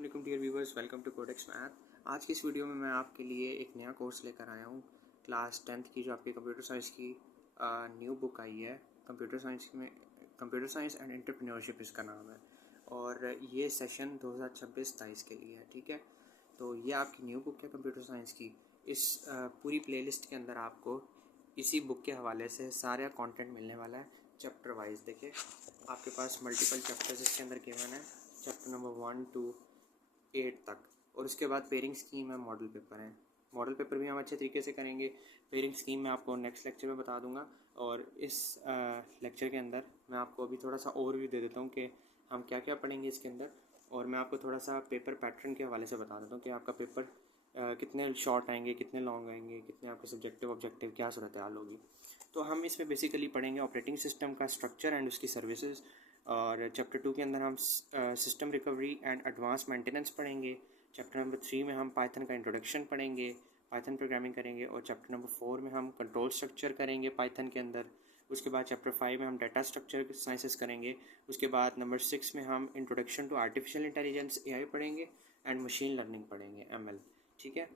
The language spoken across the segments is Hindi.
अस्सलाम dear viewers, welcome to Codex Math. आज की इस वीडियो में मैं आपके लिए एक नया कोर्स लेकर आया हूँ। क्लास 10th की जो आपकी कंप्यूटर साइंस की न्यू बुक आई है। कंप्यूटर साइंस एंड एंटरप्रेन्योरशिप इसका नाम है, और ये सेशन 2026-27 के लिए है। ठीक है, तो ये आपकी न्यू बुक है कंप्यूटर साइंस की। इस पूरी प्लेलिस्ट के अंदर आपको इसी बुक के हवाले से सारा कंटेंट मिलने वाला है, चैप्टर वाइज। देखिए, आपके पास मल्टीपल चैप्टर्स इसके अंदर गिवन है, चैप्टर नंबर 1 to 8 तक। और उसके बाद पेयरिंग स्कीम है, मॉडल पेपर है। मॉडल पेपर भी हम अच्छे तरीके से करेंगे। पेयरिंग स्कीम मैं आपको नेक्स्ट लेक्चर में बता दूंगा। और इस लेक्चर के अंदर मैं आपको अभी थोड़ा सा ओवरव्यू दे देता हूँ कि हम क्या क्या पढ़ेंगे इसके अंदर। और मैं आपको थोड़ा सा पेपर पैटर्न के हवाले से बता देता हूँ कि आपका पेपर कितने शॉर्ट आएंगे, कितने लॉन्ग आएंगे, कितने आपके सब्जेक्टिव ऑब्जेक्टिव क्या सूरत हाल होगी। तो हम इसमें बेसिकली पढ़ेंगे ऑपरेटिंग सिस्टम का स्ट्रक्चर एंड उसकी सर्विसेज। और चैप्टर 2 के अंदर हम system recovery and advance maintenance पढ़ेंगे। चैप्टर नंबर 3 में हम पाइथन का इंट्रोडक्शन पढ़ेंगे, पाइथन प्रोग्रामिंग करेंगे। और चैप्टर नंबर 4 में हम कंट्रोल स्ट्रक्चर करेंगे पाइथन के अंदर। उसके बाद चैप्टर 5 में हम डाटा स्ट्रक्चर साइंसेस करेंगे। उसके बाद नंबर 6 में हम introduction to artificial intelligence AI पढ़ेंगे एंड मशीन लर्निंग पढ़ेंगे, ML। ठीक है,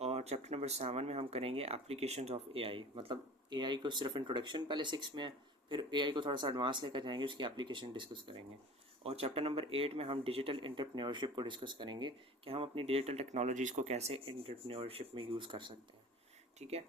और चैप्टर नंबर 7 में हम करेंगे एप्लीकेशंस ऑफ AI। मतलब AI को सिर्फ इंट्रोडक्शन पहले 6 में है, फिर AI को थोड़ा सा एडवांस लेकर जाएंगे, उसकी एप्लीकेशन डिस्कस करेंगे। और चैप्टर नंबर 8 में हम डिजिटल एंटरप्रेन्योरशिप को डिस्कस करेंगे कि हम अपनी डिजिटल टेक्नोलॉजीज़ को कैसे एंटरप्रेन्योरशिप में यूज़ कर सकते हैं। ठीक है,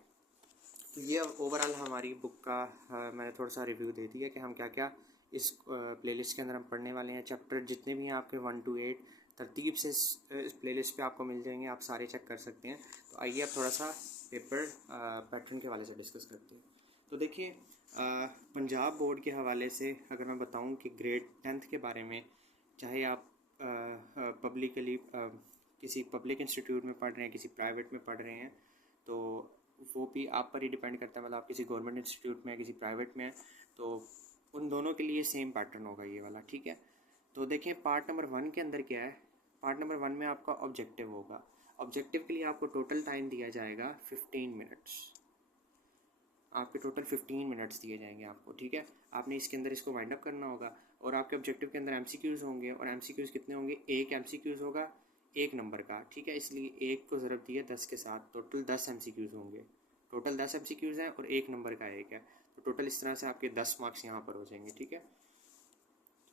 तो ये ओवरऑल हमारी बुक का मैंने थोड़ा सा रिव्यू दे दिया कि हम क्या क्या इस प्लेलिस्ट के अंदर हम पढ़ने वाले हैं। चैप्टर जितने भी हैं आपके 1 to 8 तरतीब से इस प्लेलिस्ट पे आपको मिल जाएंगे, आप सारे चेक कर सकते हैं। तो आइए अब थोड़ा सा पेपर पैटर्न के हवाले से डिस्कस करते हैं। तो देखिए, पंजाब बोर्ड के हवाले से अगर मैं बताऊं कि ग्रेड 10th के बारे में, चाहे आप पब्लिकली किसी पब्लिक इंस्टीट्यूट में पढ़ रहे हैं, किसी प्राइवेट में पढ़ रहे हैं, तो वो भी आप पर ही डिपेंड करता है। मतलब आप किसी गवर्नमेंट इंस्टीट्यूट में है, किसी प्राइवेट में है, तो उन दोनों के लिए सेम पैटर्न होगा ये वाला। ठीक है, तो देखें पार्ट नंबर 1 के अंदर क्या है। पार्ट नंबर 1 में आपका ऑब्जेक्टिव होगा। ऑब्जेक्टिव के लिए आपको टोटल टाइम दिया जाएगा 15 मिनट्स। आपके टोटल 15 मिनट्स दिए जाएंगे आपको। ठीक है, आपने इसके अंदर इसको वाइंड अप करना होगा। और आपके ऑब्जेक्टिव के अंदर MCQs होंगे, और MCQs कितने होंगे? एक MCQs होगा 1 नंबर का। ठीक है, इसलिए 1 को ज़रब दिया 10 के साथ, टोटल 10 MCQs होंगे। टोटल 10 MCQs हैं और 1 नंबर का 1 है, तो टोटल इस तरह से आपके 10 मार्क्स यहाँ पर हो जाएंगे। ठीक है,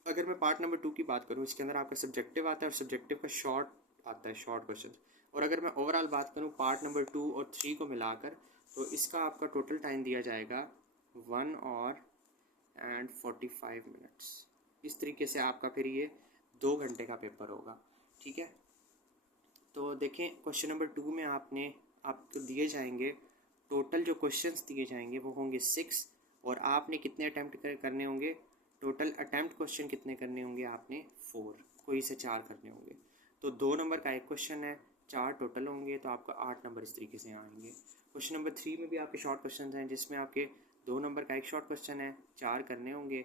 अगर मैं पार्ट नंबर 2 की बात करूँ, इसके अंदर आपका सब्जेक्टिव आता है और सब्जेक्टिव का शॉर्ट आता है, शॉर्ट क्वेश्चन। और अगर मैं ओवरऑल बात करूँ पार्ट नंबर 2 और 3 को मिलाकर, तो इसका आपका टोटल टाइम दिया जाएगा 1 और 45 मिनट्स। इस तरीके से आपका फिर ये 2 घंटे का पेपर होगा। ठीक है, तो देखें क्वेश्चन नंबर 2 में आपको दिए जाएंगे, टोटल जो क्वेश्चंस दिए जाएंगे वो होंगे 6। और आपने कितने अटैम्प्ट करने होंगे? टोटल अटैम्प्ट क्वेश्चन कितने करने होंगे आपने? 4, कोई से 4 करने होंगे। तो 2 नंबर का एक क्वेश्चन है, 4 टोटल होंगे, तो आपका 8 नंबर इस तरीके से आएंगे। क्वेश्चन नंबर 3 में भी आपके शॉर्ट क्वेश्चन हैं, जिसमें आपके 2 नंबर का एक शॉर्ट क्वेश्चन है, 4 करने होंगे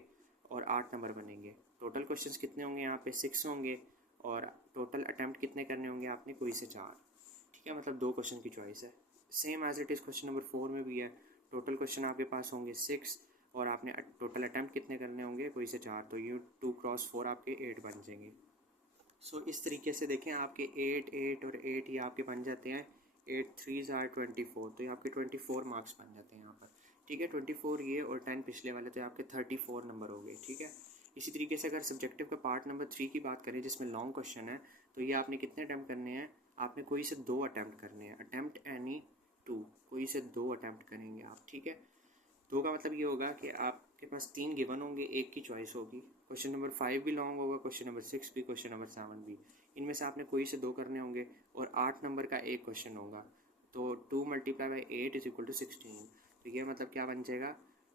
और 8 नंबर बनेंगे। टोटल क्वेश्चन कितने होंगे? यहाँ पे 6 होंगे। और टोटल अटैम्प्ट कितने करने होंगे आपने? कोई से 4। ठीक है, मतलब 2 क्वेश्चन की चॉइस है। Same as it is question number 4 में भी है। टोटल क्वेश्चन आपके पास होंगे 6 और आपने टोटल अटैम्प्ट कितने करने होंगे? कोई से 4। तो ये 2 क्रॉस 4 आपके 8 बन जाएंगे। सो इस तरीके से देखें, आपके 8, 8 और 8 ये आपके बन जाते हैं 8 3s are 24। तो ये आपके 24 मार्क्स बन जाते हैं यहाँ पर। ठीक है, 24 ये और 10 पिछले वाले, तो आपके 34 नंबर हो गए। ठीक है, इसी तरीके से अगर सब्जेक्टिव का पार्ट नंबर 3 की बात करें, जिसमें लॉन्ग क्वेश्चन है, तो ये आपने कितने अटैम्प्ट करने हैं? आपने कोई से 2 अटैम्प्ट करने हैं। अटैम्प्ट एनी 2, कोई से 2 अटैम्प्ट करेंगे आप। ठीक है, 2 का मतलब ये होगा कि आपके पास 3 गिवन होंगे, एक की चॉइस होगी। क्वेश्चन नंबर 5 भी लॉन्ग होगा, क्वेश्चन नंबर 6 भी, क्वेश्चन नंबर 7 भी। इनमें से आपने कोई से 2 करने होंगे और 8 नंबर का एक क्वेश्चन होगा। तो 2 × 8 = 16। तो ये मतलब क्या बन जाएगा?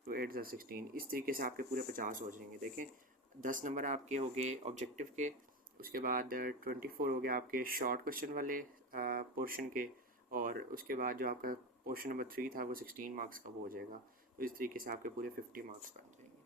2 8 = 16। इस तरीके से आपके पूरे 50 हो जाएंगे। देखें, 10 नंबर आपके हो गए ऑब्जेक्टिव के, उसके बाद 24 हो गया आपके शॉर्ट क्वेश्चन वाले पोर्शन के, और उसके बाद जो आपका पोर्शन नंबर 3 था वो 16 मार्क्स का वो हो जाएगा। तो इस तरीके से आपके पूरे 50 मार्क्स बन जाएंगे।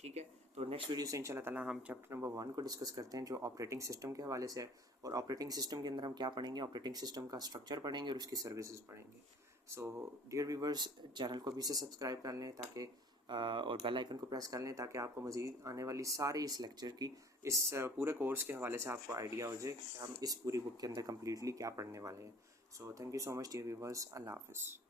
ठीक है, तो नेक्स्ट वीडियो से इंशाल्लाह ताला हम चैप्टर नंबर 1 को डिस्कस करते हैं, जो ऑपरेटिंग सिस्टम के हवाले से है। और ऑपरेटिंग सिस्टम के अंदर हम क्या पढ़ेंगे? ऑपरेटिंग सिस्टम का स्ट्रक्चर पढ़ेंगे और उसकी सर्विसेज पढ़ेंगे। सो डियर व्यूवर्स, चैनल को भी से सब्सक्राइब कर लें ताकि और बेल आइकन को प्रेस कर लें ताकि आपको मज़ीद आने वाली सारी इस लेक्चर की इस पूरे कोर्स के हवाले से आपको आइडिया हो जाए कि हम इस पूरी बुक के अंदर कम्प्लीटली क्या पढ़ने वाले हैं। So thank you so much dear viewers, Allah हाफ़िज़।